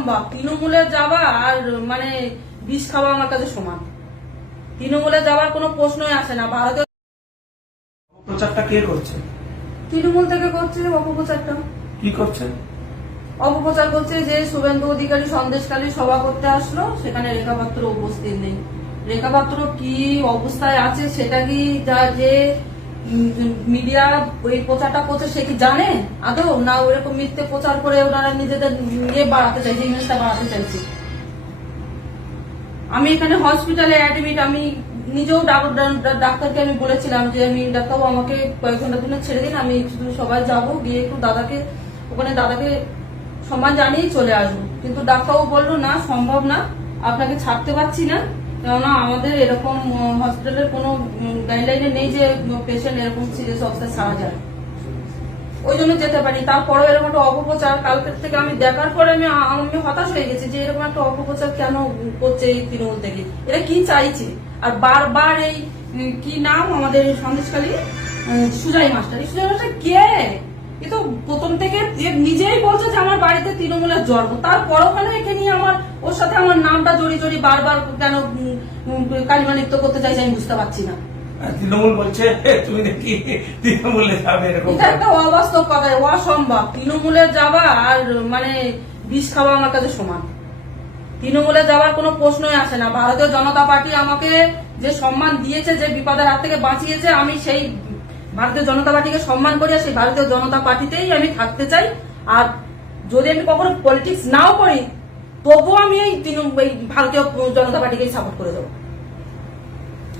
অসম্ভব তৃণমূলে যাওয়া আর মানে বিষ খাওয়া আমার কাছে সমান। তৃণমূলে যাওয়ার কোনো প্রশ্নই আসে না। ভারতীয় প্রচারটা কে করছে? তৃণমূল থেকে করছে অপপ্রচারটা। কি করছে? অপপ্রচার করছে যে শুভেন্দু অধিকারী সন্দেশকালী সভা করতে আসলো সেখানে রেখাপাত্র উপস্থিত নেই। রেখাপাত্র কি অবস্থায় আছে সেটা কি যা যে মিডিয়া ওই প্রচারটা করছে, সে কি জানে? আদৌ? না ওরকম মিথ্যে প্রচার করে ওনারা নিজেদের ইয়ে বাড়াতে চাইছে, ইমেজটা বাড়াতে চাইছে। আমি এখানে হসপিটালে অ্যাডমিট আমি নিজেও ডাক্তারকে আমি বলেছিলাম যে আমি ডাক্তারবাবু, আমাকে কয়েক ঘণ্টার জন্য ছেড়ে দিন, আমি শুধু সবাই যাব, গিয়ে একটু দাদাকে, ওখানে দাদাকে সম্মান জানিয়েই চলে আসব। কিন্তু ডাক্তারবাবু বলল, না, সম্ভব না, আপনাকে ছাড়তে পারছি না। কেননা আমাদের এরকম হসপিটালের কোনো গাইডলাইনে নেই যে পেশেন্ট এরকম সিরিয়াস অবস্থায় ছাড়া যায়। ওই জন্য যেতে পারি। তারপরে এরকম একটা অপপ্রচার, কালকের থেকে আমি দেখার পরে আমি আমি হতাশ হয়ে গেছি যে এরকম একটা অপপ্রচার কেন করছে এই তৃণমূল থেকে? এটা কি চাইছে? আর বারবার এই কি নাম আমাদের সন্দেশকালী সুজয় মাস্টার। এই সুজয় মাস্টার কে? এ তো প্রথম থেকে নিজেই বলছে যে আমার বাড়িতে তৃণমূলের জন্ম। তারপর ওখানে একে নিয়ে আমার নামটা জড়িয়ে জড়িয়ে বারবার কেন কালিমা নৃত্য করতে চাইছে আমি বুঝতে পারছি না। তৃণমূল বলছে তুমি নাকি তৃণমূলে যাবে এরকম একটা অবাস্তব কথা অসম্ভব। তৃণমূলে যাওয়া আর মানে বিষ খাওয়া আমার কাছে সমান। তৃণমূলে যাওয়ার কোনো প্রশ্নই আসে না। ভারতীয় জনতা পার্টি আমাকে যে সম্মান দিয়েছে যে বিপদের হাত থেকে বাঁচিয়েছে আমি সেই ভারতীয় জনতা পার্টিকে সম্মান করি আর সেই ভারতীয় জনতা পার্টিতেই আমি থাকতে চাই। আর যদি আমি কখনো পলিটিক্স নাও করি তবুও আমি এই তৃণমূল ভারতীয় জনতা পার্টিকে সাপোর্ট করে দেবো।